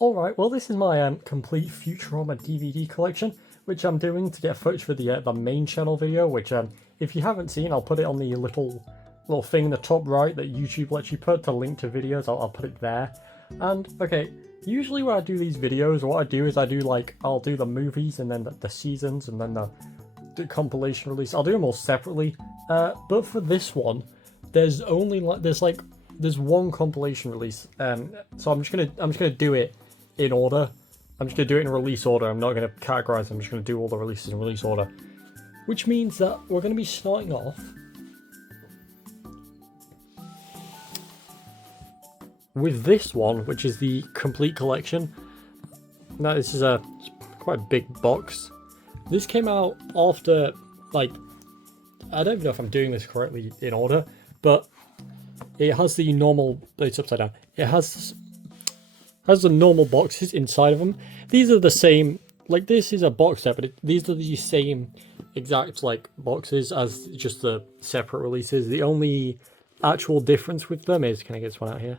Alright, well this is my complete Futurama DVD collection, which I'm doing to get footage for the main channel video, which if you haven't seen, I'll put it on the little thing in the top right that YouTube lets you put to link to videos. I'll put it there. And okay, usually when I do these videos, what I do is I'll do the movies and then the seasons and then the compilation release. I'll do them all separately. But for this one, there's only there's one compilation release. So I'm just gonna do it in order. I'm just gonna do it in release order. I'm not gonna categorize. I'm just gonna do all the releases in release order, which means that we're gonna be starting off with this one, which is the complete collection. Now this is quite a big box. This came out after, I don't even know if I'm doing this correctly in order, but it has the normal, it's upside down. It has the normal boxes inside of them. These are the same, this is a box set, but these are the same exact boxes as just the separate releases. The only actual difference with them is, can I get this one out here?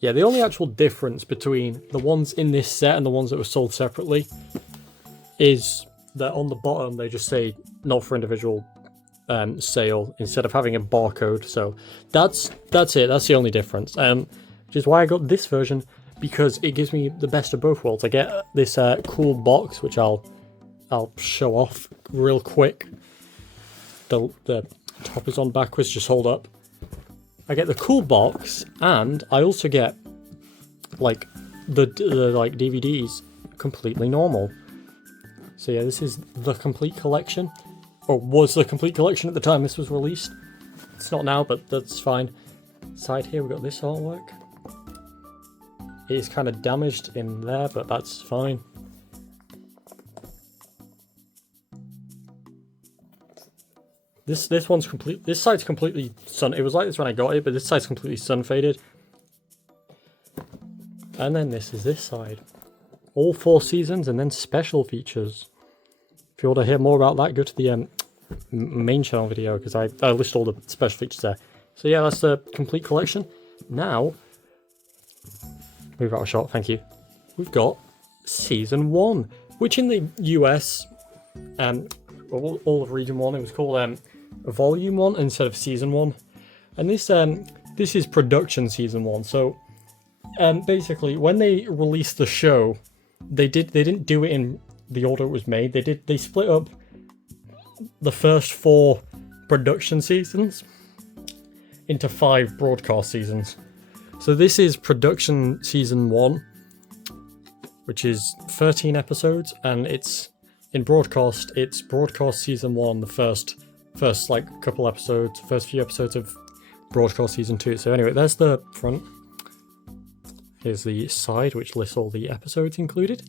Yeah, the only actual difference between the ones in this set and the ones that were sold separately is that on the bottom they just say not for individual sale instead of having a barcode. So that's it. That's the only difference. Which is why I got this version, because it gives me the best of both worlds. I get this cool box, which I'll show off real quick. The top is on backwards. Just hold up. I get the cool box, and I also get the DVDs completely normal. So yeah, this is the complete collection, or was the complete collection at the time this was released. It's not now, but that's fine. Side here, we've got this artwork. It is kind of damaged in there, but that's fine. This one's complete. This side's completely sun. It was like this when I got it, but this side's completely sun faded. And then this is this side. All 4 seasons and then special features. If you want to hear more about that, go to the main channel video, because I list all the special features there. So yeah, that's the complete collection. Now, move out a shot, thank you. We've got season 1, which in the US, all of region 1, it was called volume 1 instead of season 1. And this is production season 1. So basically, when they released the show, they didn't do it in the order it was made. They split up the first 4 production seasons into 5 broadcast seasons. So this is production season 1, which is 13 episodes, and it's broadcast season 1, the first couple episodes, first few episodes of broadcast season 2. So anyway, there's the front. Here's the side, which lists all the episodes included.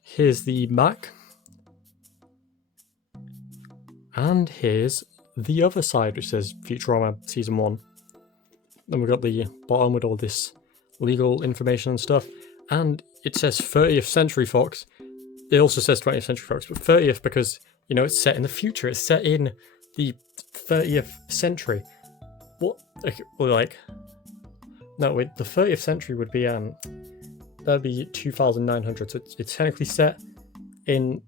Here's the back. And here's the other side, which says Futurama Season 1. Then we've got the bottom with all this legal information and stuff. And it says 30th Century Fox. It also says 20th Century Fox, but 30th because, you know, it's set in the future. It's set in the 30th century. What? No, wait, the 30th century would be, that'd be 2900, so it's technically set in,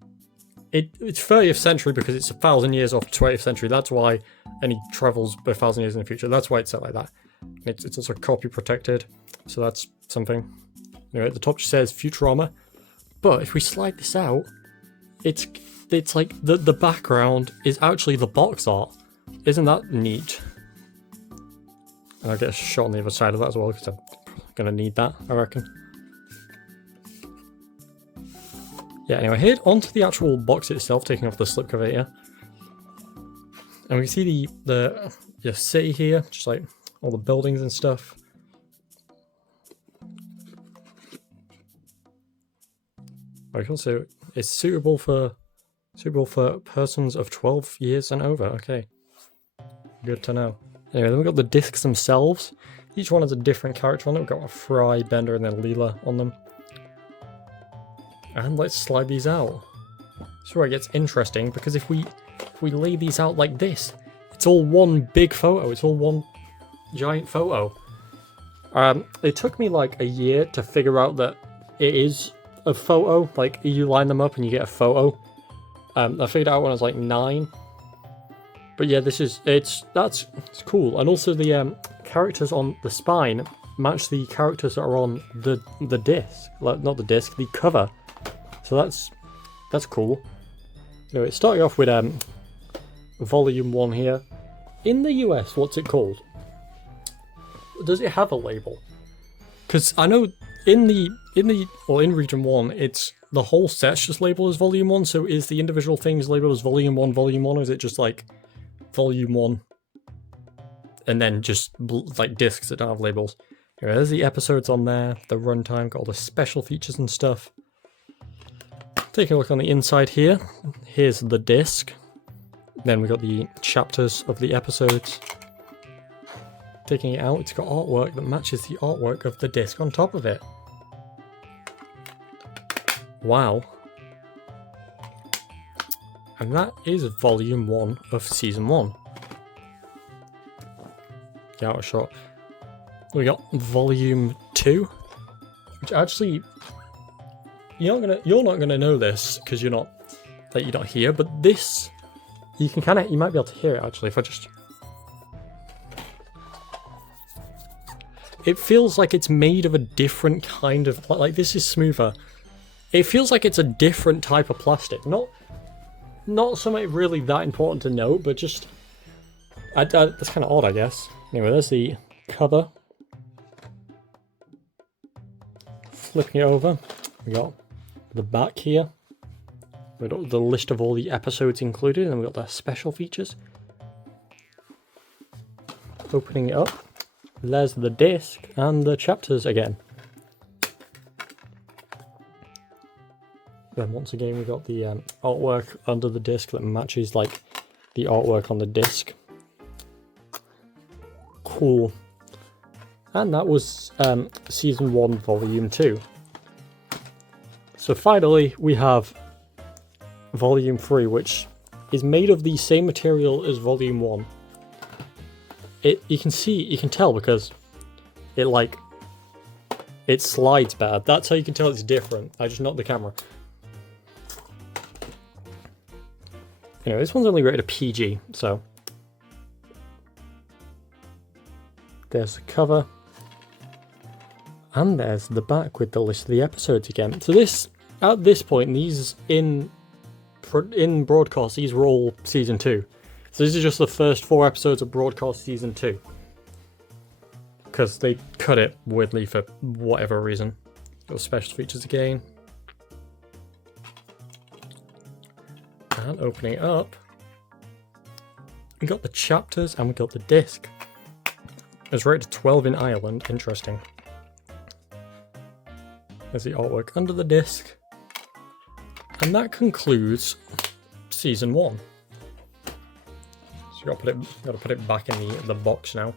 it's 30th century because it's 1,000 years off 20th century. That's why, and he travels 1,000 years in the future. That's why it's set like that. It's also copy protected, so that's something. Anyway, at the top just says Futurama, but if we slide this out, it's like the background is actually the box art. Isn't that neat? And I'll get a shot on the other side of that as well, because I'm going to need that, I reckon. Yeah, anyway, here onto the actual box itself, taking off the slipcover here. And we can see the city here, just like all the buildings and stuff. Also, it's suitable for persons of 12 years and over. Okay, good to know. Anyway, then we've got the discs themselves. Each one has a different character on them. We've got a Fry, Bender, and then Leela on them. And let's slide these out. This is where it gets interesting, because if we lay these out like this, it's all one big photo. It's all one giant photo. It took me like a year to figure out that it is a photo. Like, you line them up and you get a photo. I figured it out when I was like 9. But yeah, it's cool. And also the characters on the spine match the characters that are on the disc. Like, not the disc, the cover. So that's cool. Anyway, starting off with volume 1 here. In the US, what's it called? Does it have a label? Because I know in region 1, it's the whole set's just labeled as volume 1. So is the individual things labeled as volume 1, or is it just like volume 1 and then just like discs that don't have labels? Anyway, there's the episodes on there, the runtime, got all the special features and stuff. Taking a look on the inside here, here's the disc. Then we got the chapters of the episodes. Taking it out, it's got artwork that matches the artwork of the disc on top of it. Wow. And that is volume 1 of season 1. Get out a shot. We got volume 2, which actually you're not gonna know this because you're not here, but this you might be able to hear it actually if I just. It feels like it's made of a different kind of, like this is smoother. It feels like it's a different type of plastic. Not something really that important to note, but just that's kind of odd, I guess. Anyway, there's the cover. Flipping it over, we got the back here. We got the list of all the episodes included, and we got the special features. Opening it up, there's the disc and the chapters again. Then once again we got the artwork under the disc that matches like the artwork on the disc. Cool. And that was season 1 volume 2. So finally we have volume 3, which is made of the same material as volume 1. You can tell because it slides better. That's how you can tell it's different. I just knocked the camera. Anyway, this one's only rated a PG, so there's the cover. And there's the back with the list of the episodes again. So at this point, these in broadcast, these were all season 2. So this is just the first 4 episodes of broadcast season 2. Because they cut it weirdly for whatever reason. Got special features again. And opening it up, we got the chapters and we got the disc. It's rated 12 in Ireland, interesting. There's the artwork under the disc. And that concludes season 1. So you gotta put it back in the box now.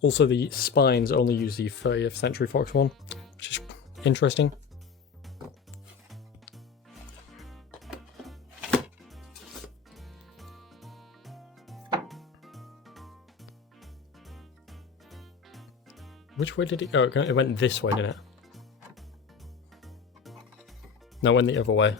Also, the spines only use the 30th Century Fox one, which is interesting. Which way did it go? It went this way, didn't it? No, it went the other way.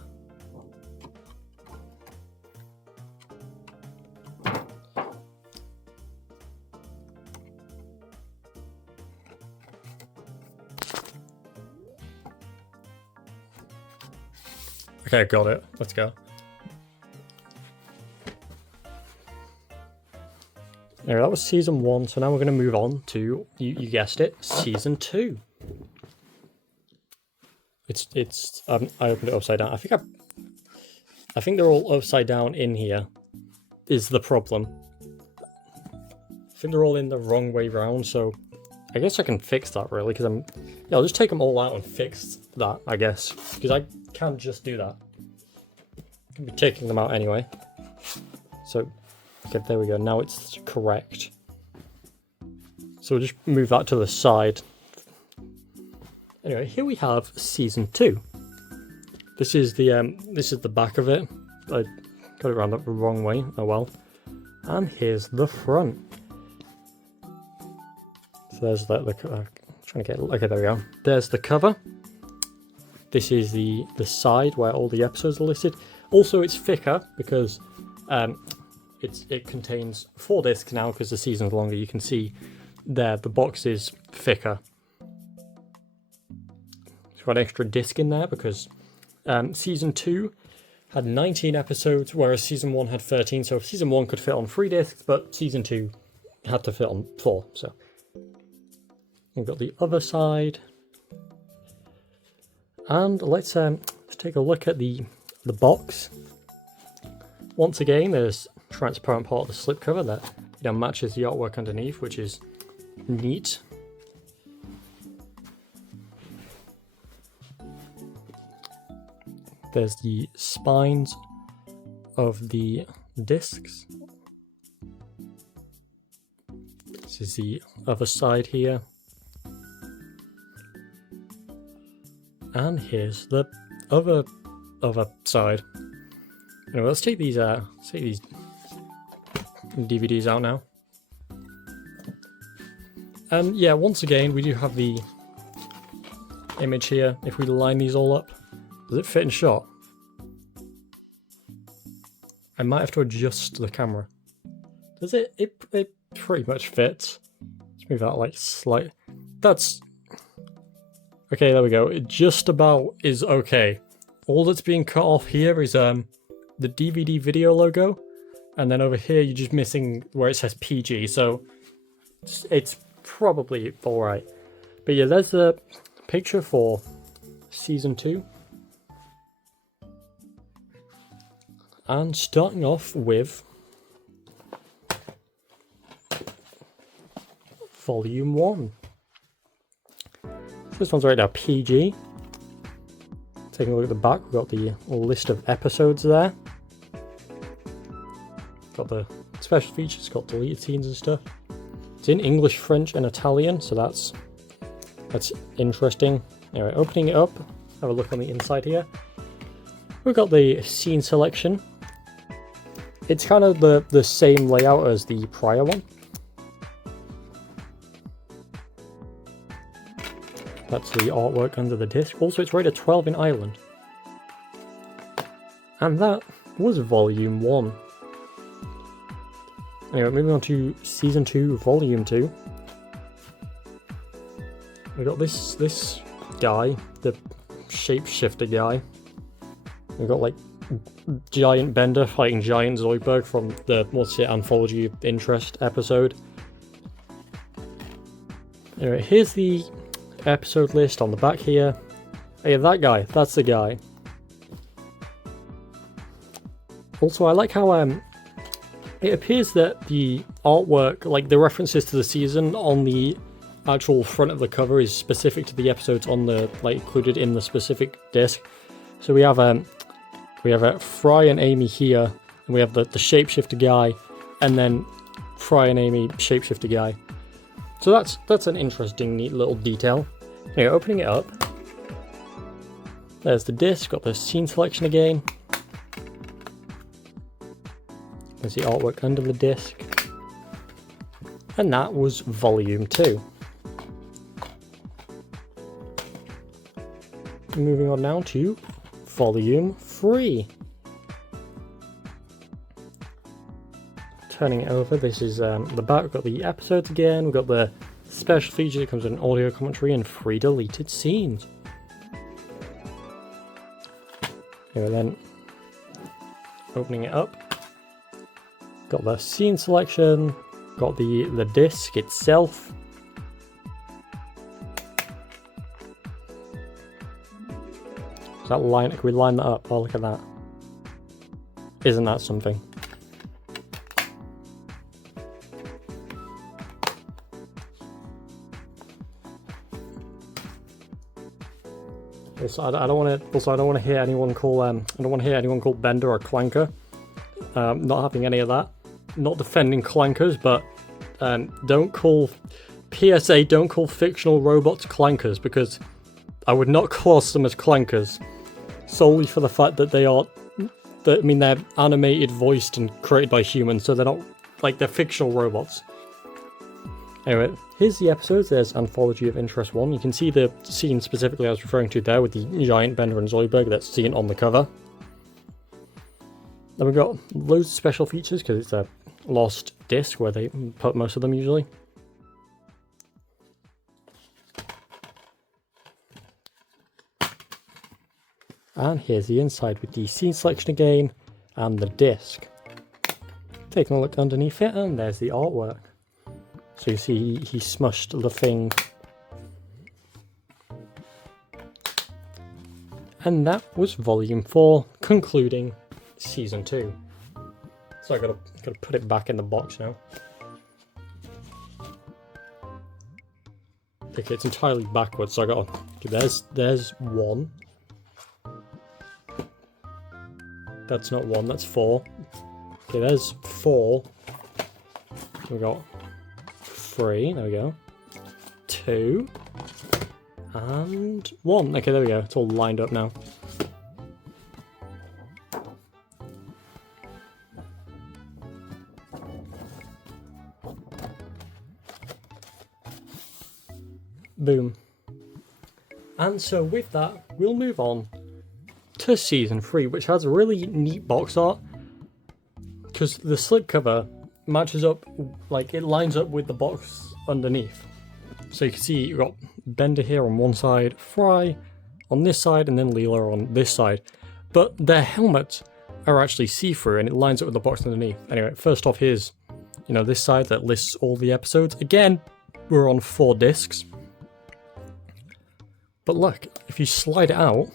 Okay, got it. Let's go. Anyway, that was season 1, so now we're going to move on to, you guessed it, season 2. I opened it upside down. I think they're all upside down in here is the problem. I think they're all in the wrong way round, so I guess I can fix that really, because I'll just take them all out and fix that, I guess, because I can't just do that. I can be taking them out anyway. So, okay, there we go, now it's correct. So we'll just move that to the side. Anyway, here we have season 2. This is the back of it. I got it around the wrong way, oh well. And here's the front. So So there's the trying to get, okay, there we go. There's the cover. This is the side where all the episodes are listed. Also, it's thicker because it contains 4 discs now because the season's longer. You can see there the box is thicker. It's got an extra disc in there because season 2 had 19 episodes, whereas season 1 had 13. So season 1 could fit on 3 discs, but season 2 had to fit on 4. So we've got the other side, and let's take a look at the box. Once again, there's transparent part of the slipcover that matches the artwork underneath, which is neat. There's the spines of the discs. This is the other side here. And here's the other side. Anyway, let's take these DVDs out now. And yeah, once again, we do have the image here. If we line these all up, does it fit in shot? I might have to adjust the camera. Does it? It pretty much fits. Let's move that like slight. That's okay. There we go. It just about is okay. All that's being cut off here is the DVD video logo, and then over here you're just missing where it says PG. So it's probably all right. But yeah, there's a picture for season 2. And starting off with Volume 1. This one's right now PG. Taking a look at the back, we've got the list of episodes there. Got the special features, got deleted scenes and stuff. It's in English, French, and Italian, so that's interesting. Anyway, opening it up, have a look on the inside here. We've got the scene selection. It's kind of the same layout as the prior one. That's the artwork under the disc. Also, it's rated 12 in Ireland. And that was Volume 1. Anyway, moving on to Season 2, Volume 2. We got this guy, the shapeshifter guy. We got like Giant Bender fighting Giant Zoidberg from the Anthology of Interest episode. Anyway, here's the episode list on the back here. Oh yeah, that guy, that's the guy. Also, I like how it appears that the artwork, like the references to the season on the actual front of the cover, is specific to the episodes on the included in the specific disc. So we have Fry and Amy here, and we have the shapeshifter guy, and then Fry and Amy shapeshifter guy. So that's an interesting, neat little detail. Anyway, opening it up, there's the disc, got the scene selection again. There's the artwork under the disc. And that was Volume 2. Moving on now to Volume 3. Turning it over, this is the back. We've got the episodes again, we've got the special feature that comes with an audio commentary and 3 deleted scenes. Anyway, then opening it up, got the scene selection, got the disc itself. That line, can we line that up? Oh, look at that. Isn't that something? Also, I don't want to hear anyone call Bender or Clanker. Not having any of that. Not defending clankers, but don't call fictional robots clankers, because I would not class them as clankers solely for the fact that they're animated, voiced, and created by humans, so they're not they're fictional robots. Anyway, here's the episodes. There's Anthology of Interest 1. You can see the scene specifically I was referring to there with the giant Bender and Zoidberg that's seen on the cover. Then we've got loads of special features because it's a lost disc where they put most of them usually. And here's the inside with the scene selection again and the disc. Taking a look underneath it, and there's the artwork. So you see he smushed the thing. And that was volume 4, concluding season 2. So I gotta put it back in the box now. Okay, it's entirely backwards, so I gotta. Okay, there's 1. That's not 1, that's 4. Okay, there's 4. We got 3, there we go. 2. And 1. Okay, there we go. It's all lined up now. Boom. And so with that, we'll move on to season 3, which has a really neat box art because the slipcover matches up, like it lines up with the box underneath. So you can see you've got Bender here on one side, Fry on this side, and then Leela on this side. But their helmets are actually see-through and it lines up with the box underneath. Anyway, first off, here's, this side that lists all the episodes. Again, we're on 4 discs. But look, if you slide it out,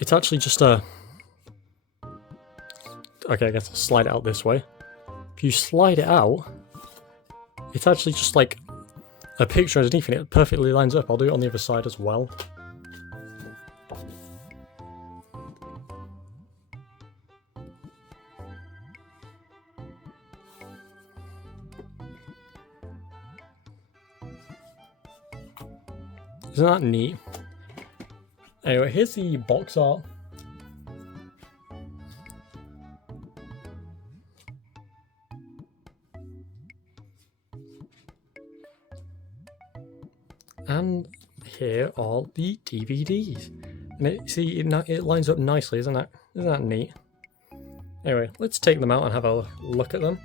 it's actually just a... Okay, I guess I'll slide it out this way. If you slide it out, it's actually just like a picture underneath and it perfectly lines up. I'll do it on the other side as well. Isn't that neat? Anyway, here's the box art. And here are the DVDs. And it lines up nicely, isn't that neat? Anyway, let's take them out and have a look at them.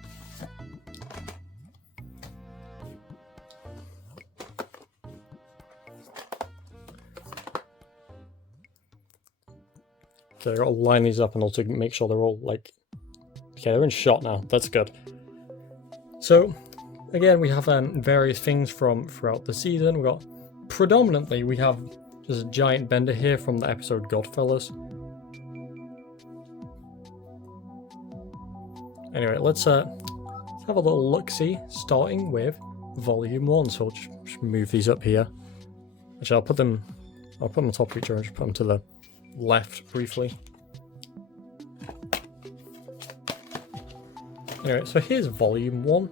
Okay, I've got to line these up and also make sure they're all like... Okay, they're in shot now. That's good. So, again, we have various things from throughout the season. We got... Predominantly, we have just a giant Bender here from the episode Godfellas. Anyway, let's have a little look-see, starting with Volume 1. So I'll just move these up here. Actually, I'll put them on top of each other and just put them to the left briefly. Anyway, so here's Volume 1.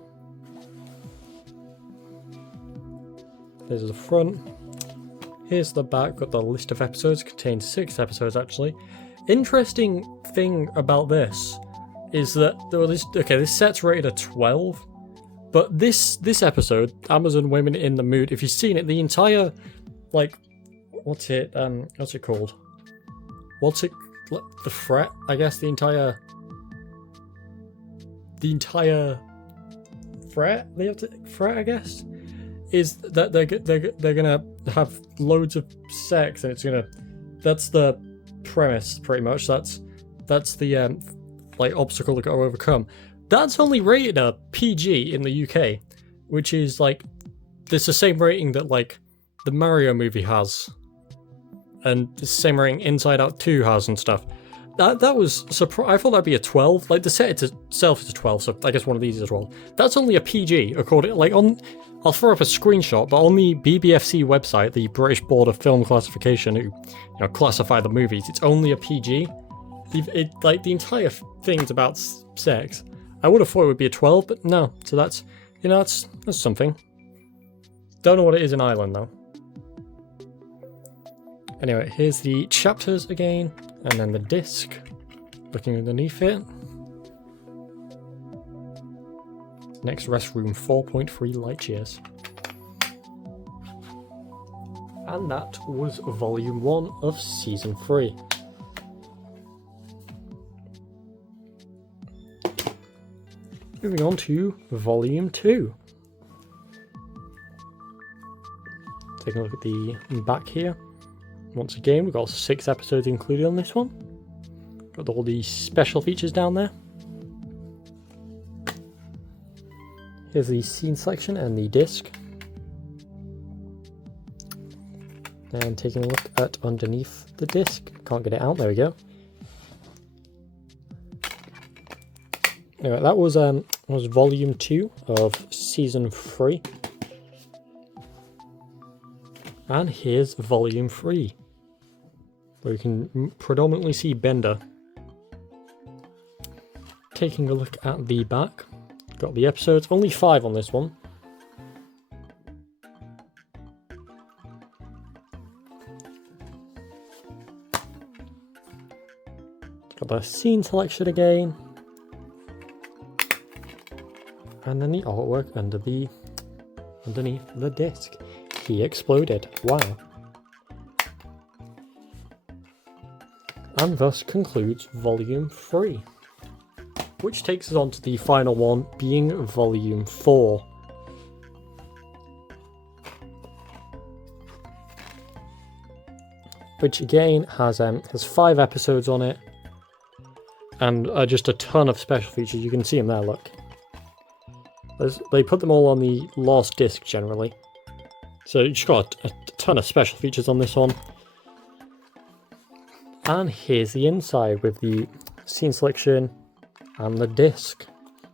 There's the front. Here's the back. Got the list of episodes. Contains 6 episodes actually. Interesting thing about this is that this set's rated a 12, but this episode, Amazon Women in the Mood. If you've seen it, the entire what's it called? The fret? I guess the entire fret. I guess. Is that they're gonna have loads of sex and that's the premise pretty much. That's the obstacle they've got to overcome. That's only rated a PG in the UK, which is it's the same rating that the Mario movie has, and the same rating Inside Out 2 has and stuff. That was I thought that'd be a 12. The set itself is a 12, so I guess one of these is a 12. That's only a PG according I'll throw up a screenshot, but on the BBFC website, the British Board of Film Classification, who classify the movies, it's only a PG. The entire thing's about sex. I would have thought it would be a 12, but no. So that's that's something. Don't know what it is in Ireland though. Anyway, here's the chapters again, and then the disc. Looking underneath it. Next restroom, 4.3 light years. And that was Volume 1 of Season 3. Moving on to Volume 2. Taking a look at the back here. Once again, we've got 6 episodes included on this one. Got all the special features down there. Here's the scene selection and the disc. And taking a look at underneath the disc. Can't get it out, there we go. Anyway, that was Volume 2 of Season 3. And here's Volume 3, where you can predominantly see Bender. Taking a look at the back, got the episodes, only 5 on this one. Got the scene selection again. And then the artwork underneath the disc. He exploded. Wow. And thus concludes Volume 3. Which takes us on to the final one, being Volume 4. Which again has 5 episodes on it. And just a ton of special features. You can see them there, look. They put them all on the last disc generally. So you just got a ton of special features on this one. And here's the inside with the scene selection and the disc.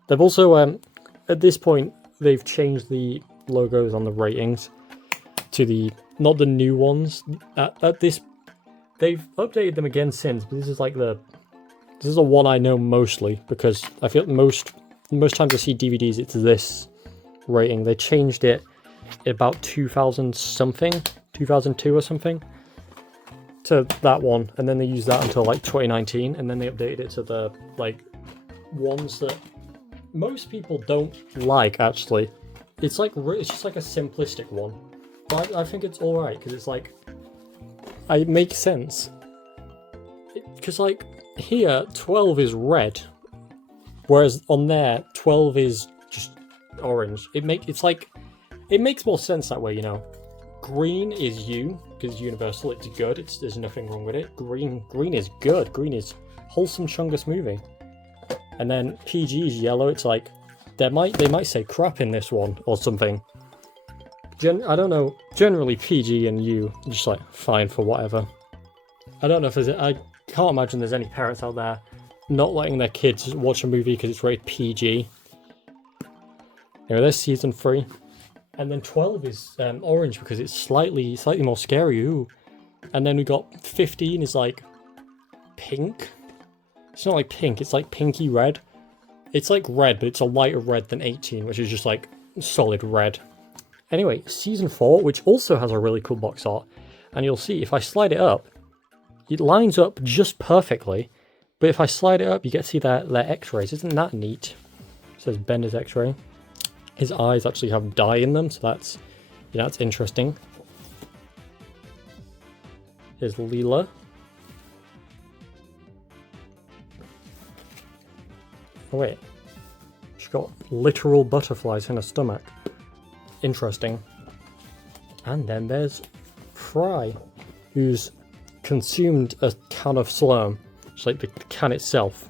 They've also, at this point, they've changed the logos on the ratings to not the new ones. They've updated them again since, but this is the one I know mostly, because I feel most times I see DVDs, it's this rating. They changed it about 2000 something, 2002 or something, to that one, and then they used that until like 2019, and then they updated it to the ones that most people don't like. Actually, it's just like a simplistic one, but I think it's all right because it's it makes sense. Because here 12 is red, whereas on there 12 is just orange. It makes more sense that way, you know. Green is you, because it's universal, it's good, there's nothing wrong with it. Green is good, green is wholesome chungus movie. And then PG is yellow, it's they might say crap in this one, or something. I don't know, generally PG and U, just fine for whatever. I don't know if I can't imagine there's any parents out there not letting their kids watch a movie because it's rated PG. Anyway, there's Season 3. And then 12 is orange because it's slightly more scary. Ooh. And then we got 15 is pink. It's not pink, it's pinky red. It's red, but it's a lighter red than 18, which is just solid red. Anyway, Season 4, which also has a really cool box art. And you'll see, if I slide it up, it lines up just perfectly. But if I slide it up, you get to see their x-rays. Isn't that neat? It says Bender's x-ray. His eyes actually have dye in them, so that's interesting. Here's Leela. Oh wait, she's got literal butterflies in her stomach. Interesting. And then there's Fry, who's consumed a can of slurm, just the can itself.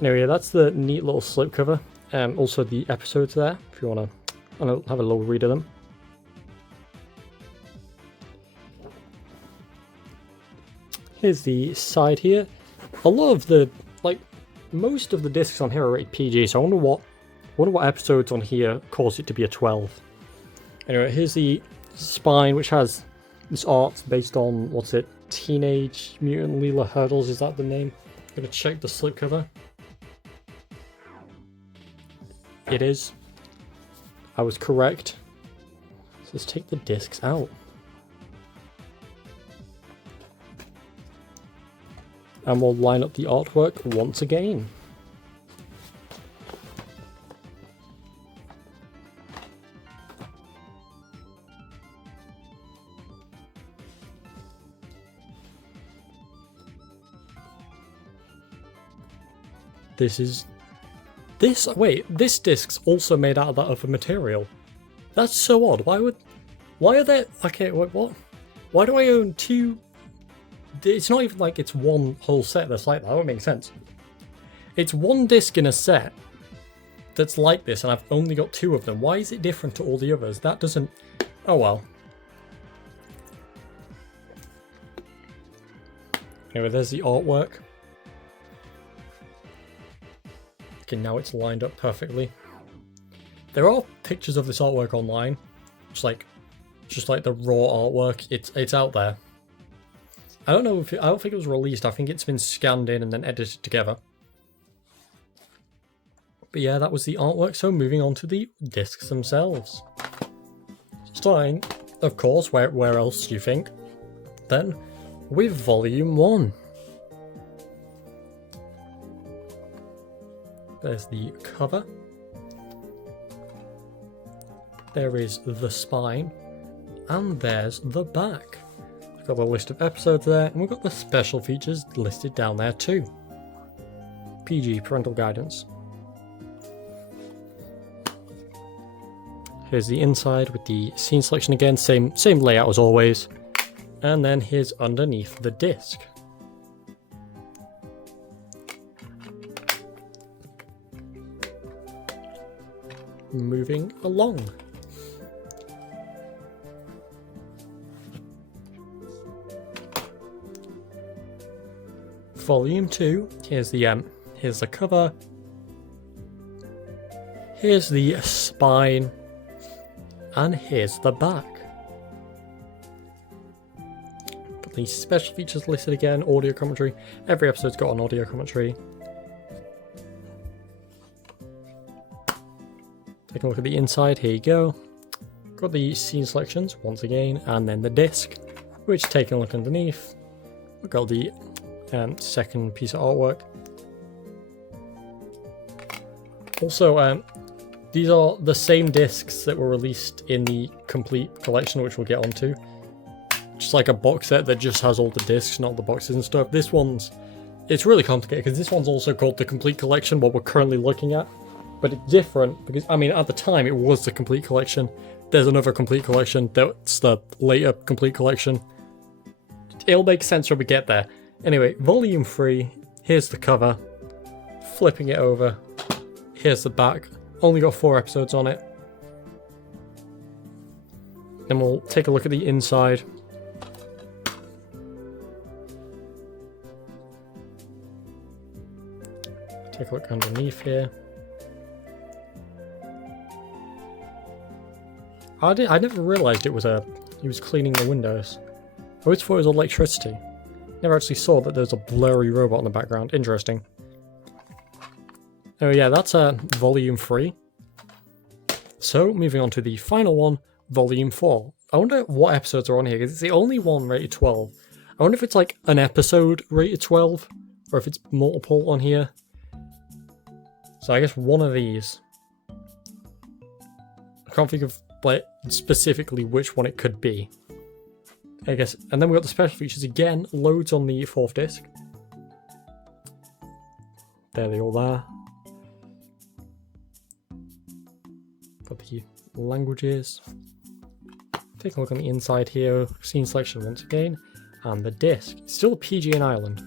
Anyway, that's the neat little slipcover. Also the episodes there, if you want to have a little read of them. Here's the side here. A lot of the, most of the discs on here are rated PG, so I wonder what episodes on here cause it to be a 12. Anyway, here's the spine, which has this art based on, Teenage Mutant Leela Hurdles, is that the name? I'm gonna check the slipcover. It is. I was correct. So let's take the discs out. And we'll line up the artwork once again. Wait, this disc's also made out of that other material. That's so odd. Why are there, okay, wait, what? Why do I own two? It's not even like it's one whole set that's like that. That won't make sense. It's one disc in a set that's like this, and I've only got two of them. Why is it different to all the others? That doesn't... Oh well. Anyway, there's the artwork. Okay, now it's lined up perfectly. There are pictures of this artwork online, just like the raw artwork. It's out there. I don't know if I don't think it was released. I think it's been scanned in and then edited together. But yeah, that was the artwork. So moving on to the discs themselves. Starting, of course, where else do you think? Then with Volume 1. There's the cover. There is the spine. And there's the back. We've got the list of episodes there, and we've got the special features listed down there too. PG, parental guidance. Here's the inside with the scene selection again, same layout as always. And then here's underneath the disc. Moving along. Volume 2. Here's the cover. Here's the spine. And here's the back. Got these special features listed again, audio commentary. Every episode's got an audio commentary. Take a look at the inside, here you go. Got the scene selections once again, and then the disc, which taking a look underneath. We've got the second piece of artwork. Also, these are the same discs that were released in the complete collection, which we'll get onto. Just like a box set that just has all the discs, not the boxes and stuff. This one's... It's really complicated, because this one's also called the complete collection, what we're currently looking at. But it's different, because, I mean, at the time, it was the complete collection. There's another complete collection. That's the later complete collection. It'll make sense when we get there. Anyway, Volume 3. Here's the cover. Flipping it over. Here's the back. Only got 4 episodes on it. Then we'll take a look at the inside. Take a look underneath here. I never realised he was cleaning the windows. I always thought it was electricity. Never actually saw that there's a blurry robot in the background. Interesting. Oh yeah, that's Volume 3. So, moving on to the final one, Volume 4. I wonder what episodes are on here, because it's the only one rated 12. I wonder if it's like an episode rated 12, or if it's multiple on here. So I guess one of these. I can't think of like specifically which one it could be. I guess, and then we've got the special features again, loads on the 4th disc. There they all are. Got the languages. Take a look on the inside here, scene selection once again, and the disc. It's still a PG in Ireland.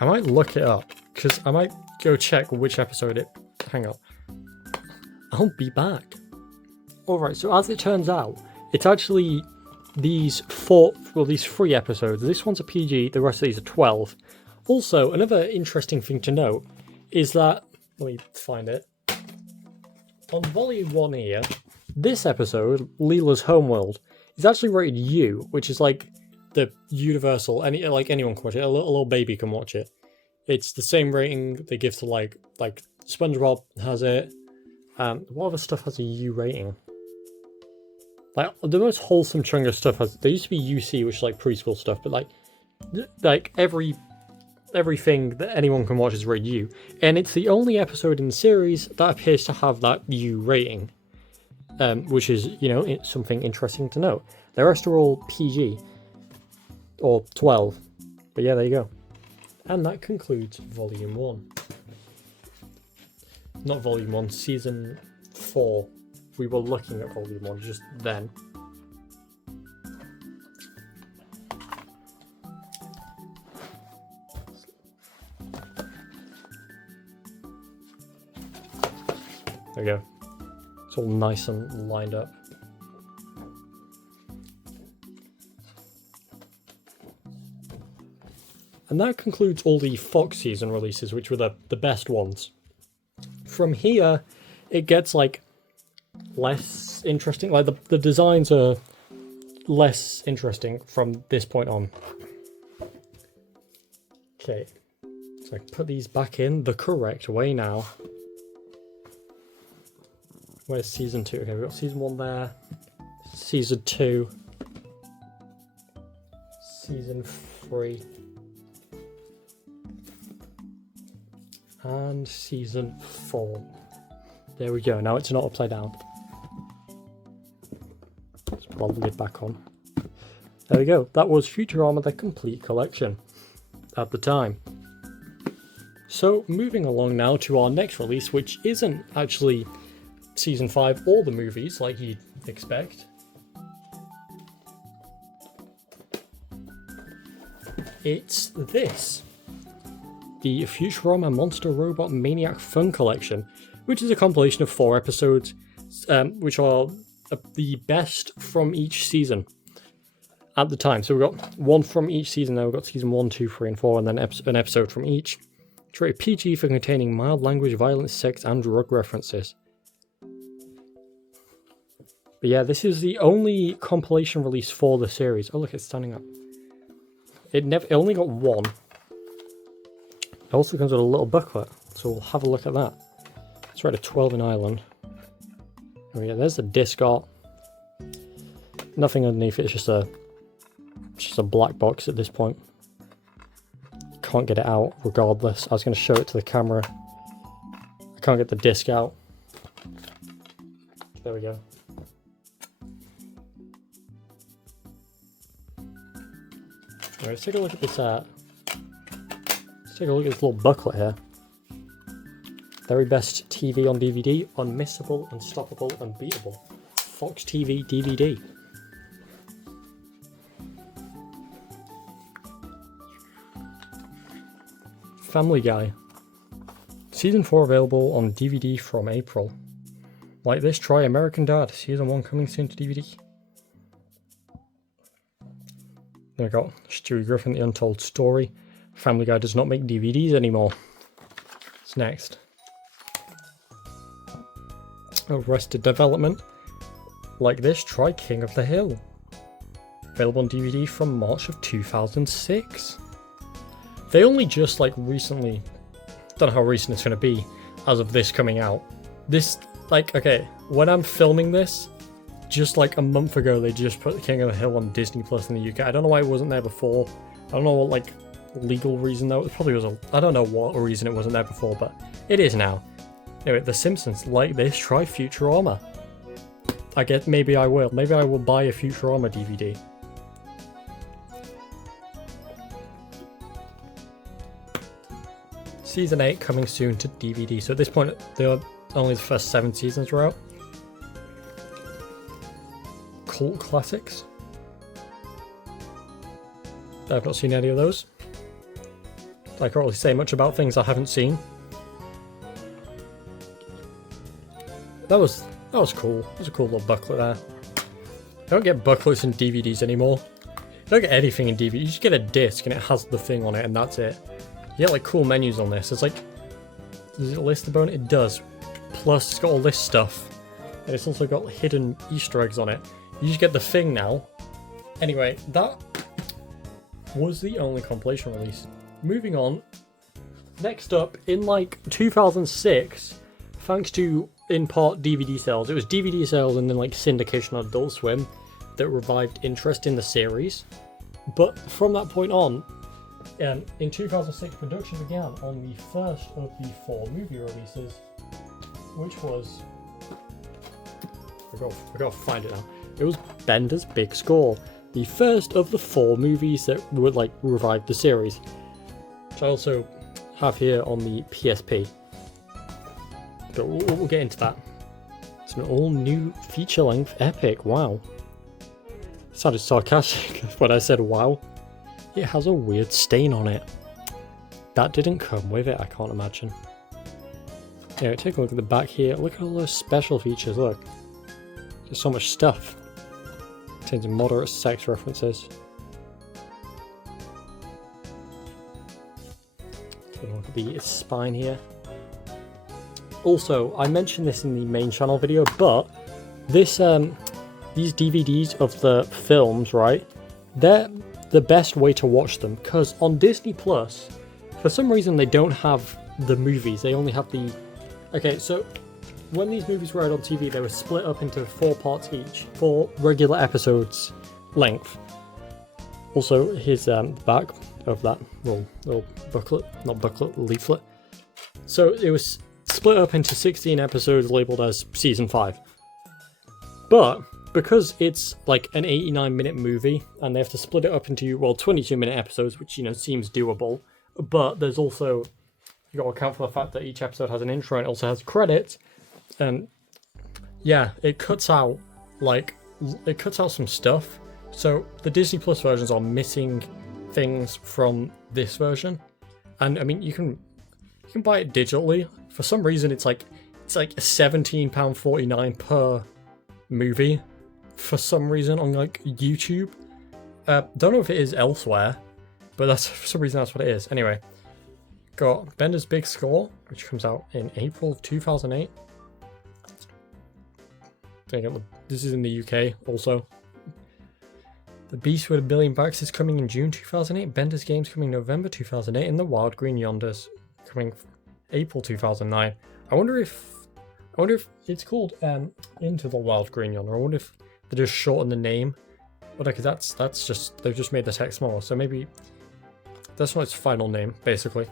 I might look it up, because I might go check which episode it... Hang on. I'll be back. Alright, so as it turns out, it's actually these 3 episodes. This one's a PG, the rest of these are 12. Also, another interesting thing to note is that... Let me find it. On Volume 1 here, this episode, Leela's Homeworld, is actually rated U, which is like the universal, anyone can watch it, a little baby can watch it. It's the same rating they give to like SpongeBob has it. What other stuff has a U rating? Like the most wholesome chunk of stuff has. There used to be UC, which is like preschool stuff, but like everything that anyone can watch is rated U, and it's the only episode in the series that appears to have that U rating, which is it's something interesting to note. The rest are all PG or 12, but yeah, there you go. And that concludes Volume 1. Not Volume 1, Season 4. We were looking at Volume 1 just then. There we go. It's all nice and lined up. And that concludes all the Fox season releases, which were the best ones. From here, it gets like less interesting. Like the designs are less interesting from this point on. Okay, so I can put these back in the correct way now. Where's season 2? Okay, we've got season 1 there. Season 2. Season 3. And season 4. There we go. Now it's not upside down. Let's put the lid back on. There we go. That was Futurama, the complete collection at the time. So moving along now to our next release, which isn't actually season 5 or the movies like you'd expect. It's this. The Futurama Monster Robot Maniac Fun Collection, which is a compilation of 4 episodes, which are the best from each season at the time. So we've got one from each season, now we've got season 1, 2, 3, and 4, and then an episode from each. It's rated PG for containing mild language, violence, sex, and drug references. But yeah, this is the only compilation release for the series. Oh look, it's standing up. It only got 1. It also comes with a little booklet, so we'll have a look at that. It's rated 12 in Ireland. Oh yeah, there's the disc art. Nothing underneath it, it's just a black box at this point. Can't get it out regardless. I was going to show it to the camera. I can't get the disc out. There we go. Alright, let's take a look at this Let's take a look at this little booklet here. Very best TV on DVD, unmissable, unstoppable, unbeatable. Fox TV DVD. Family Guy. Season 4 available on DVD from April. Like this, try American Dad. Season 1 coming soon to DVD. Then we got Stewie Griffin, The Untold Story. Family Guy does not make DVDs anymore. What's next? Arrested Development. Like this, try King of the Hill. Available on DVD from March of 2006. They only just like recently, don't know how recent it's going to be as of this coming out. This, like, okay, when I'm filming this, just like a month ago they just put King of the Hill on Disney Plus in the UK. I don't know why it wasn't there before. I don't know what like legal reason though. It probably was I don't know what reason it wasn't there before, but it is now. Anyway, The Simpsons. Like this, try Futurama. I guess maybe I will. Maybe I will buy a Futurama DVD. Season 8 coming soon to DVD. So at this point, only the first 7 seasons were out. Cult classics. I've not seen any of those. I can't really say much about things I haven't seen. That was cool. It was a cool little booklet there. You don't get booklets in DVDs anymore. You don't get anything in DVD. You just get a disc and it has the thing on it and that's it. You get like cool menus on this. It's like, does it list the bone? It does. Plus it's got all this stuff. And it's also got hidden Easter eggs on it. You just get the thing now. Anyway, that was the only compilation release. Moving on. Next up, in like 2006, thanks to in part DVD sales, it was DVD sales and then like syndication on Adult Swim that revived interest in the series. But from that point on, in 2006, production began on the first of the 4 movie releases, which was, I gotta find it now. It was Bender's Big Score, the first of the 4 movies that would like revive the series. which I also have here on the PSP. But we'll get into that. It's an all-new feature-length epic. Wow. Sounded sarcastic when I said wow. It has a weird stain on it. That didn't come with it, I can't imagine. Yeah, take a look at the back here. Look at all those special features, look. There's so much stuff. Contains moderate sex references. Take a look at the spine here. Also, I mentioned this in the main channel video, but this these DVDs of the films, right? They're the best way to watch them, because on Disney Plus, for some reason they don't have the movies. They only have the... Okay, so when these movies were out on TV, they were split up into 4 parts each, 4 regular episodes length. Also, here's the back of that little booklet, not booklet, leaflet. So it was split up into 16 episodes labeled as Season 5. But because it's like an 89-minute movie, and they have to split it up into, well, 22-minute episodes, which, you know, seems doable, but there's also, you got to account for the fact that each episode has an intro and also has credits, and yeah, it cuts out some stuff. So the Disney Plus versions are missing things from this version, and I mean, you can buy it digitally. For some reason, it's like £17.49 per movie. For some reason on like YouTube. Don't know if it is elsewhere, but that's for some reason that's what it is. Anyway, got Bender's Big Score, which comes out in April of 2008. This is in the UK also. The Beast with a Billion Backs is coming in June 2008. Bender's Games coming November 2008, and The Wild Green Yonders coming April 2009. I wonder if it's called Into the Wild Green Yonder. I wonder if they just shortened the name. But because that's just, they've just made the text smaller, so maybe that's not its final name, basically.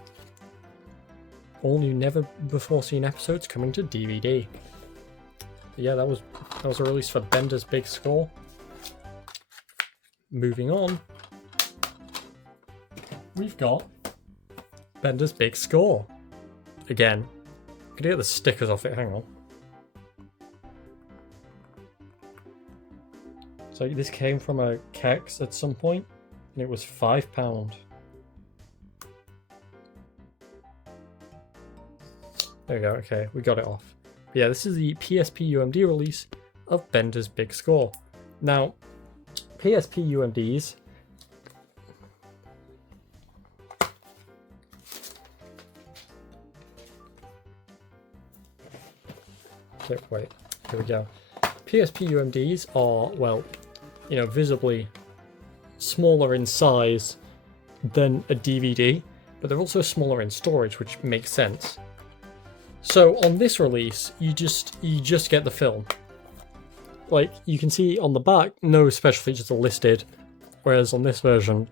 All new never before seen episodes coming to DVD. But yeah, that was a release for Bender's Big Score. Moving on, we've got Bender's Big Score. Again, I can get the stickers off it, hang on. So this came from a Kex at some point, and it was £5. There we go, okay, we got it off. But yeah, this is the PSP UMD release of Bender's Big Score. Now, PSP UMDs... Okay, wait, here we go. PSP UMDs are, well, you know, visibly smaller in size than a DVD, but they're also smaller in storage, which makes sense. So on this release, you just get the film. Like, you can see on the back, no special features are listed, whereas on this version,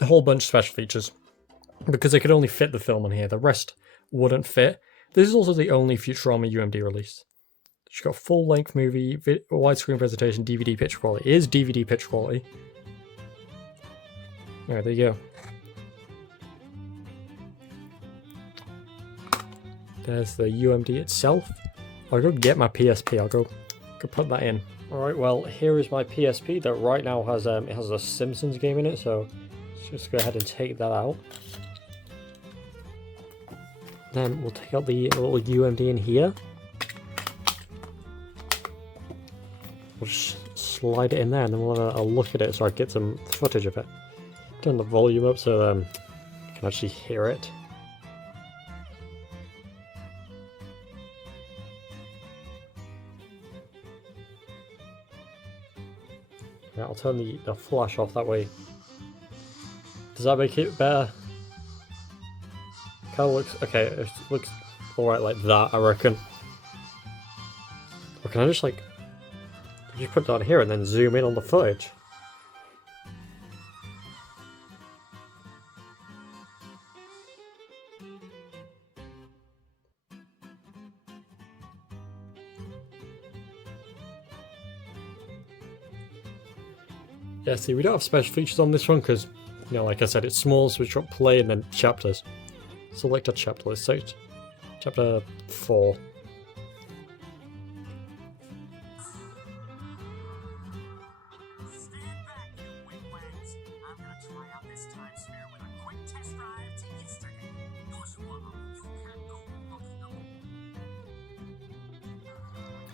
a whole bunch of special features, because they could only fit the film on here. The rest wouldn't fit. This is also the only Futurama UMD release. She's got full-length movie, widescreen presentation, DVD picture quality. It is DVD picture quality. Alright, there you go. There's the UMD itself. I'll go get my PSP. I'll go put that in. Alright, well, here is my PSP that right now has it has a Simpsons game in it, so let's just go ahead and take that out. Then we'll take out the little UMD in here. We'll just slide it in there, and then we'll have a look at it so I get some footage of it. Turn the volume up so you can actually hear it. Yeah, I'll turn the flash off that way. Does that make it better? Kind of looks okay. It looks alright like that, I reckon. Or can I just like just put it down here and then zoom in on the footage? Yeah, see, we don't have special features on this one because You know, like I said, it's small, so we got play and then chapters. Select a chapter. Let's say chapter 4.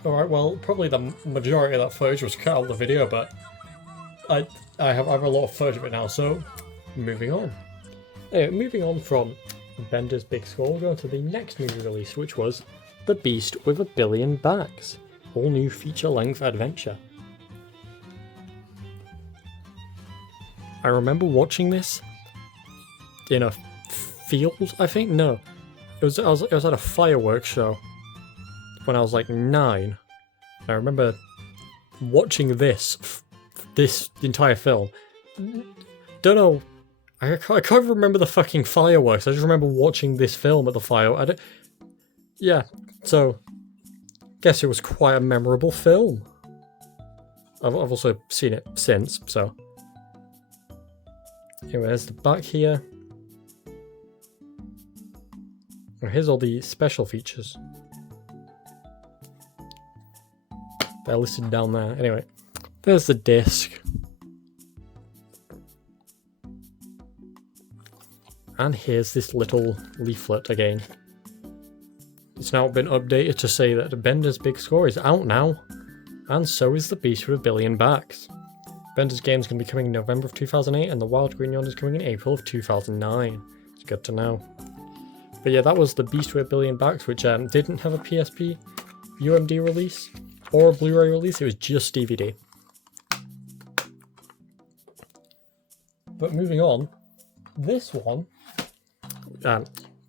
Alright, well, probably the majority of that footage was cut out of the video, but I have a lot of footage of it now, so moving on. Anyway, moving on from Bender's Big Score, we'll go on to the next movie release, which was The Beast with a Billion Backs, all new feature-length adventure. I remember watching this in a field, I think? No. It was at a fireworks show when I was like 9. I remember watching this entire film. Don't know. I can't remember the fucking fireworks. I just remember watching this film at the fire. Yeah, so guess it was quite a memorable film. I've also seen it since, so. Anyway, there's the back here. And here's all the special features. They're listed down there. Anyway, there's the disc. And here's this little leaflet again. It's now been updated to say that Bender's Big Score is out now, and so is The Beast with a Billion Backs. Bender's game is going to be coming in November of 2008, and The Wild Green Yonder is coming in April of 2009. It's good to know. But yeah, that was The Beast with a Billion Backs, which didn't have a PSP UMD release or a Blu-ray release, it was just DVD. But moving on, this one,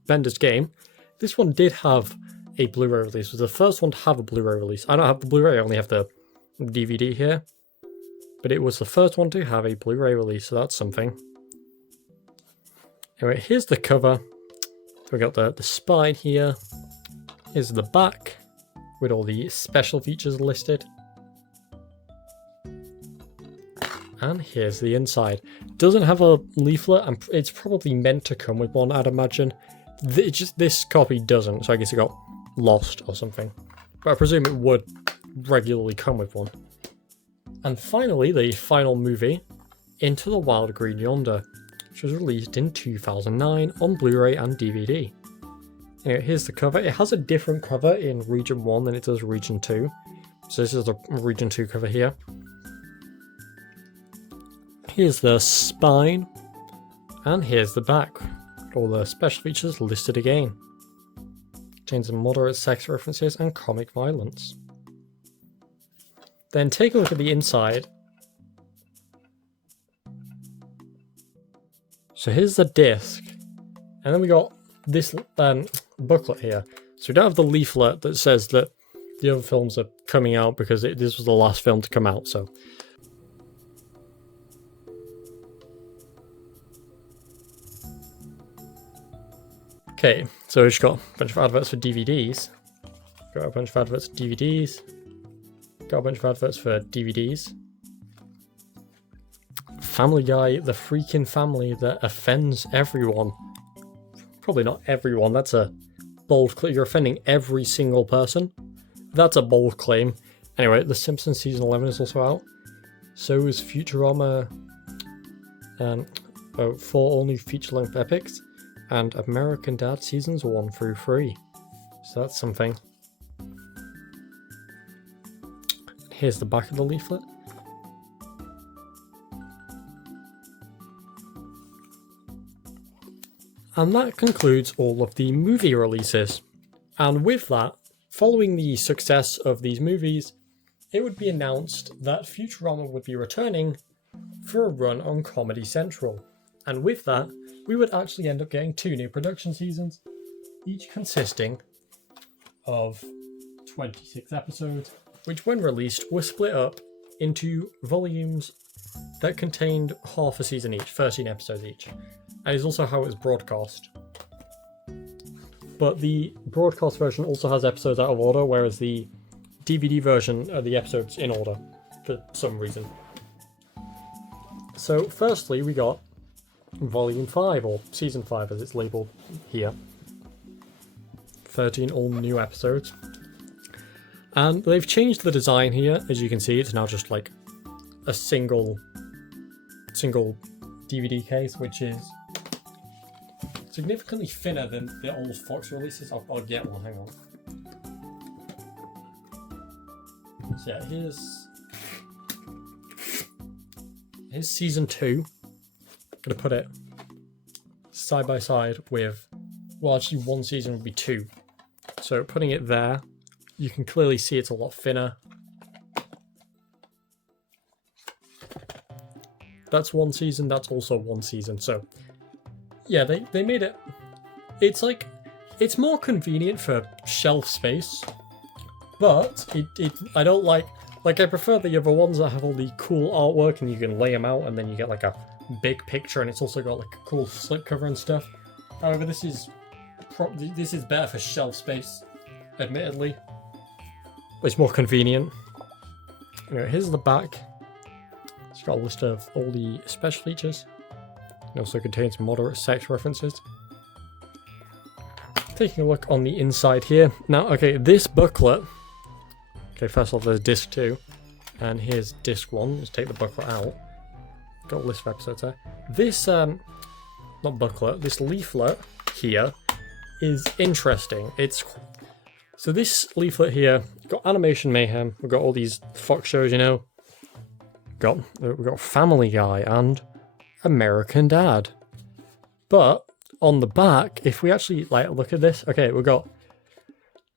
Bender's game, this one did have a Blu-ray release. It was the first one to have a Blu-ray release. I don't have the Blu-ray, I only have the DVD here. But it was the first one to have a Blu-ray release, so that's something. Anyway, here's the cover. We got the spine here. Here's the back with all the special features listed. And here's the inside. Doesn't have a leaflet, and it's probably meant to come with one, I'd imagine. This copy doesn't, so I guess it got lost or something. But I presume it would regularly come with one. And finally, the final movie, Into the Wild Green Yonder, which was released in 2009 on Blu-ray and DVD. Anyway, here's the cover. It has a different cover in Region 1 than it does Region 2. So this is the Region 2 cover here. Here's the spine, and here's the back. All the special features listed again. Contains moderate sex references and comic violence. Then take a look at the inside. So here's the disc, and then we got this booklet here. So we don't have the leaflet that says that the other films are coming out because this was the last film to come out, so. Okay, so we've just got a bunch of adverts for DVDs. Got a bunch of adverts for DVDs. Got a bunch of adverts for DVDs. Family Guy, the freaking family that offends everyone. Probably not everyone, that's a bold claim. You're offending every single person. That's a bold claim. Anyway, The Simpsons Season 11 is also out. So is Futurama, 4 all new feature-length epics, and American Dad Seasons 1 through 3. So that's something. Here's the back of the leaflet. And that concludes all of the movie releases. And with that, following the success of these movies, it would be announced that Futurama would be returning for a run on Comedy Central. And with that, we would actually end up getting 2 new production seasons, each consisting of 26 episodes, which when released were split up into volumes that contained half a season each, 13 episodes each. And is also how it was broadcast. But the broadcast version also has episodes out of order, whereas the DVD version are the episodes in order, for some reason. So firstly we got Volume 5, or Season 5 as it's labelled here. 13 all new episodes. And they've changed the design here. As you can see, it's now just like a single DVD case, which is significantly thinner than the old Fox releases. I'll get one, hang on. So yeah, here's Season 2. I'm gonna put it side by side with, well, actually one season would be 2. So putting it there, you can clearly see it's a lot thinner. That's one season, that's also one season. So yeah, they made it, it's like, it's more convenient for shelf space, but I don't like I prefer the other ones that have all the cool artwork and you can lay them out and then you get like a big picture and it's also got like a cool slipcover and stuff. However, this is better for shelf space, admittedly. It's more convenient. Anyway, here's the back. It's got a list of all the special features. It also contains moderate sex references. Taking a look on the inside here. Now, okay, this booklet. Okay, first off, there's disc 2. And here's disc 1. Let's take the booklet out. Got a list of episodes there. This, not booklet, this leaflet here is interesting. So this leaflet here, we've got Animation Mayhem, we've got all these Fox shows, you know. We've got Family Guy and American Dad. But on the back, if we actually like look at this, okay, we've got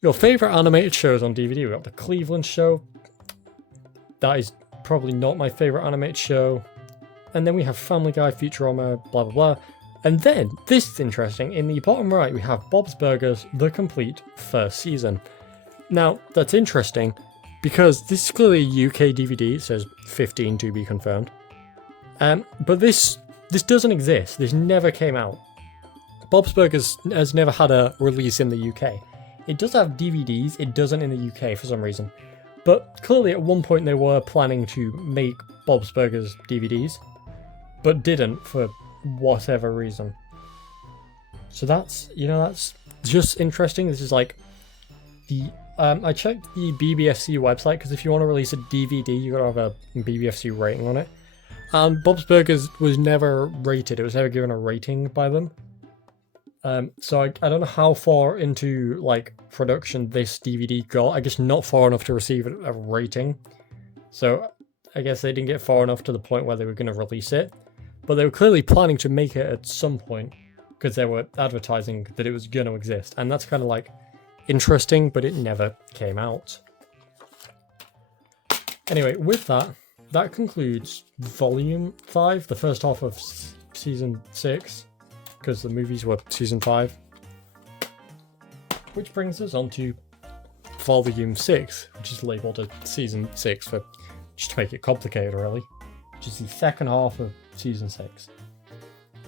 your favorite animated shows on DVD. We've got the Cleveland Show. That is probably not my favorite animated show. And then we have Family Guy, Futurama, blah blah blah. And then, this is interesting, in the bottom right we have Bob's Burgers, the complete first season. Now, that's interesting, because this is clearly a UK DVD, it says 15 to be confirmed. But this doesn't exist, this never came out. Bob's Burgers has never had a release in the UK. It does have DVDs, it doesn't in the UK for some reason. But clearly at one point they were planning to make Bob's Burgers DVDs, but didn't for whatever reason. So that's just interesting. This is like the I checked the BBFC website because if you want to release a DVD you gotta have a BBFC rating on it, and Bob's Burgers was never rated. It was never given a rating by them. So I don't know how far into like production this DVD got. I guess not far enough to receive a rating, so I guess they didn't get far enough to the point where they were going to release it. But they were clearly planning to make it at some point because they were advertising that it was going to exist. And that's kind of like interesting, but it never came out. Anyway, with that, that concludes Volume 5, the first half of Season 6, because the movies were Season 5. Which brings us on to Volume 6, which is labelled as Season 6 for just to make it complicated, really. Which is the second half of Season 6.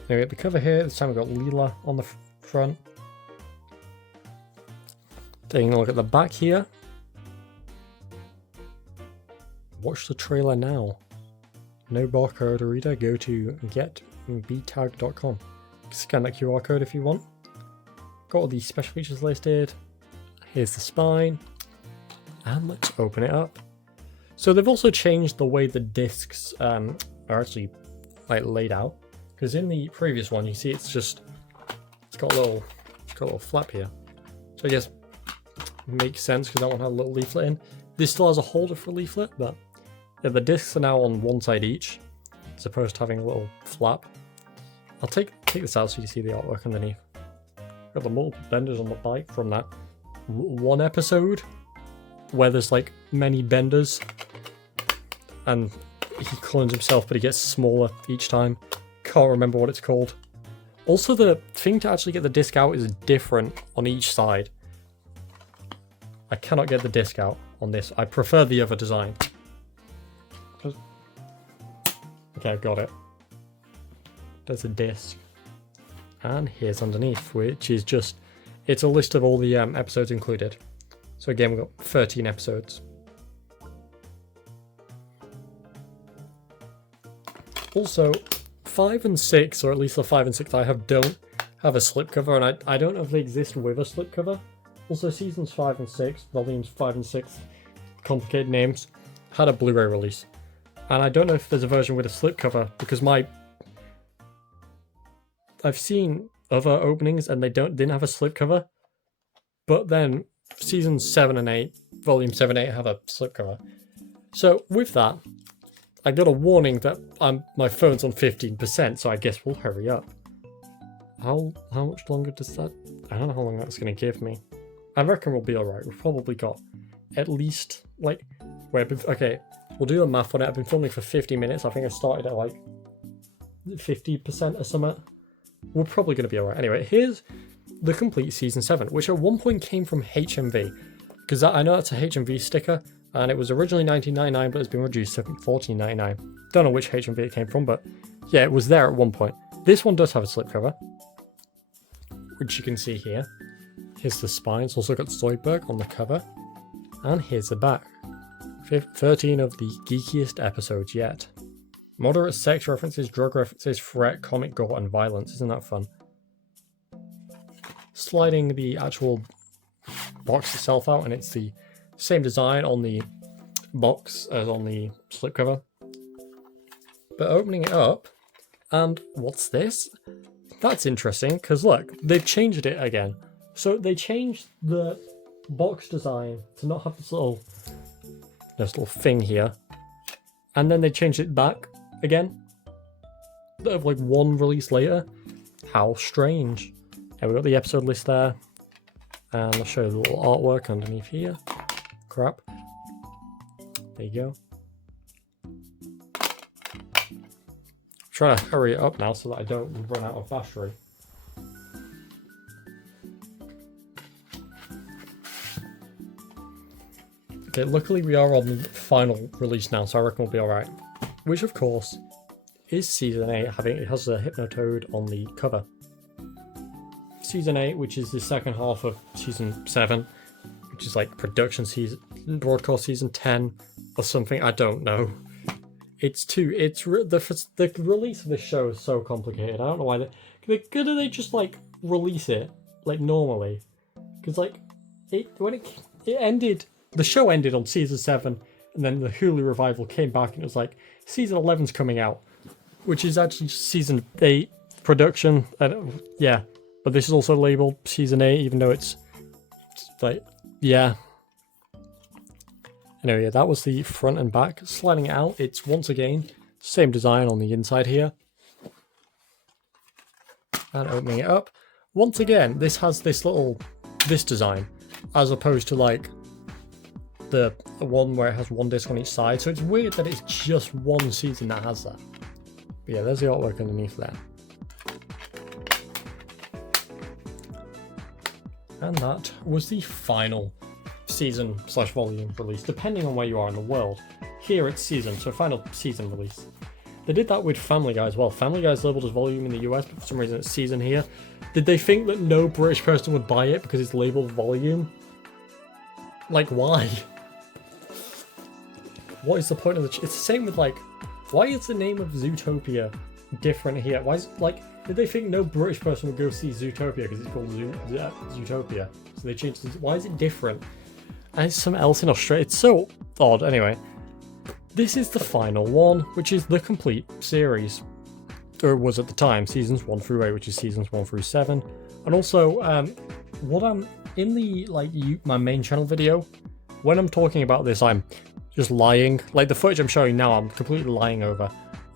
Anyway, at the cover here, this time we've got Leela on the front. Taking a look at the back here. Watch the trailer now. No barcode reader, go to getbtag.com. Scan that QR code if you want. Got all these special features listed. Here's the spine. And let's open it up. So they've also changed the way the discs are actually like laid out. Because in the previous one, you see it's got a little flap here. So I guess makes sense because that one had a little leaflet in. This still has a holder for leaflet, but yeah, the discs are now on one side each, as opposed to having a little flap. I'll take this out so you see the artwork underneath. Got the multiple benders on the bike from that one episode where there's like many benders, and he clones himself, but he gets smaller each time. Can't remember what it's called. Also, the thing to actually get the disc out is different on each side. I cannot get the disc out on this. I prefer the other design. Okay, I've got it. There's a disc. And here's underneath, which is just... It's a list of all the episodes included. So again, we've got 13 episodes. Also, 5 and 6, or at least the 5 and 6 I have, don't have a slipcover, and I don't know if they exist with a slipcover. Also, seasons 5 and 6, volumes 5 and 6, complicated names, had a Blu-ray release. And I don't know if there's a version with a slipcover, because I've seen other openings and they didn't have a slipcover. But then seasons 7 and 8, volume 7 and 8 have a slipcover. So with that, I got a warning that my phone's on 15%, so I guess we'll hurry up. How much longer does that... I don't know how long that's going to give me. I reckon we'll be alright. We've probably got at least, like... okay, we'll do the math on it. I've been filming for 50 minutes. I think I started at, like, 50% or something. We're probably going to be alright. Anyway, here's the complete Season 7, which at one point came from HMV. Because I know that's a HMV sticker, and it was originally $19.99, but it's been reduced to $14.99. Don't know which HMV it came from, but yeah, it was there at one point. This one does have a slipcover, which you can see here. Here's the spine. It's also got Zoidberg on the cover. And here's the back. 13 of the geekiest episodes yet. Moderate sex references, drug references, threat, comic gore, and violence. Isn't that fun? Sliding the actual box itself out, and it's the same design on the box as on the slipcover. But opening it up, and what's this? That's interesting, because look, they've changed it again. So they changed the box design to not have this little thing here. And then they changed it back again. Like one release later. How strange. And we've got the episode list there. And I'll show you the little artwork underneath here. Crap. There you go. I'm trying to hurry it up now so that I don't run out of battery. Okay, luckily we are on the final release now, so I reckon we'll be alright. Which, of course, is Season 8, it has a Hypnotoad on the cover. Season 8, which is the second half of Season 7, which is like production season, broadcast Season 10, or something, I don't know. The release of this show is so complicated, I don't know why they just like release it, like normally. Because like, when it ended... The show ended on Season 7, and then the Hulu revival came back, and it was like, Season 11's coming out, which is actually Season 8 production. Yeah, but this is also labeled Season 8, even though it's like, yeah. Anyway, yeah, that was the front and back. Sliding it out, it's once again, same design on the inside here. And opening it up. Once again, this has this design, as opposed to like, the one where it has one disc on each side, so it's weird that it's just one season that has that. But yeah, there's the artwork underneath there. And that was the final season/volume release, depending on where you are in the world. Here it's season, so final season release. They did that with Family Guy as well. Family Guy is labeled as volume in the US, but for some reason it's season here. Did they think that no British person would buy it because it's labeled volume? Like, why? What is the point of it's the same with like, why is the name of Zootopia different here? Why is it like, did they think no British person would go see Zootopia because it's called Zootopia? So they changed it. Why is it different? And it's something else in Australia. It's so odd. Anyway, this is the final one, which is the complete series. Or it was at the time, seasons 1 through 8, which is seasons 1 through 7. And also, what I'm in the my main channel video, when I'm talking about this, I'm just lying. Like the footage I'm showing now, I'm completely lying over.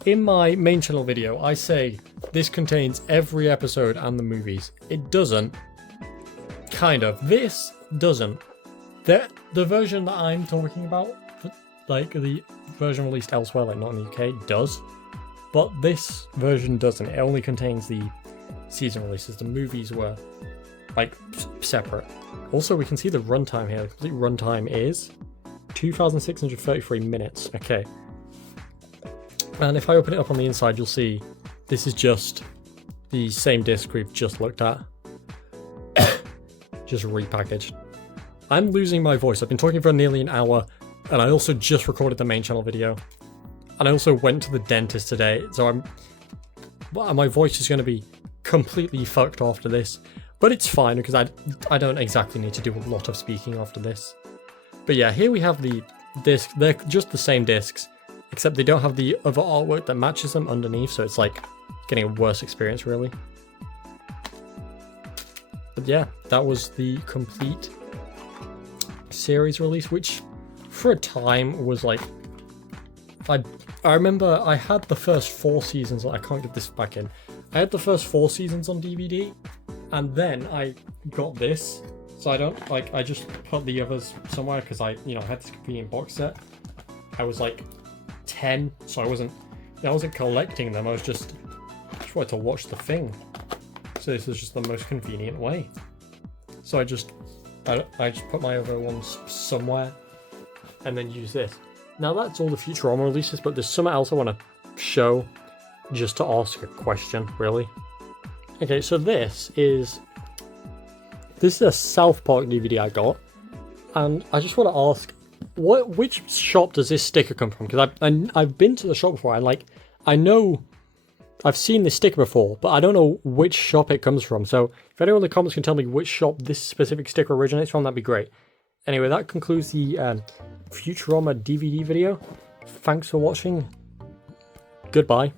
In my main channel video, I say this contains every episode and the movies. It doesn't. Kind of. This doesn't. The version that I'm talking about, like the version released elsewhere, like not in the UK, does. But this version doesn't. It only contains the season releases. The movies were like separate. Also, we can see the runtime here. The complete runtime is 2,633 minutes. Okay. And if I open it up on the inside, you'll see this is just the same disc we've just looked at. Just repackaged. I'm losing my voice. I've been talking for nearly an hour, and I also just recorded the main channel video. And I also went to the dentist today, so my voice is going to be completely fucked after this, but it's fine because I don't exactly need to do a lot of speaking after this. But yeah, here we have the disc. They're just the same discs, except they don't have the other artwork that matches them underneath, so it's like getting a worse experience really. But yeah, that was the complete series release, which for a time was like, I remember I had the first 4 seasons. I can't get this back in. I had the first 4 seasons on DVD, and then I got this. So I don't like. I just put the others somewhere because I had this convenient box set. I was like 10, so I wasn't collecting them. I just wanted to watch the thing. So this is just the most convenient way. So I just put my other ones somewhere, and then use this. Now that's all the Futurama releases, but there's something else I want to show, just to ask a question, really. Okay, so this is a South Park DVD I got, and I just want to ask, which shop does this sticker come from? Because I've been to the shop before, and like I know I've seen this sticker before, but I don't know which shop it comes from. So if anyone in the comments can tell me which shop this specific sticker originates from, that'd be great. Anyway, that concludes the Futurama DVD video. Thanks for watching. Goodbye.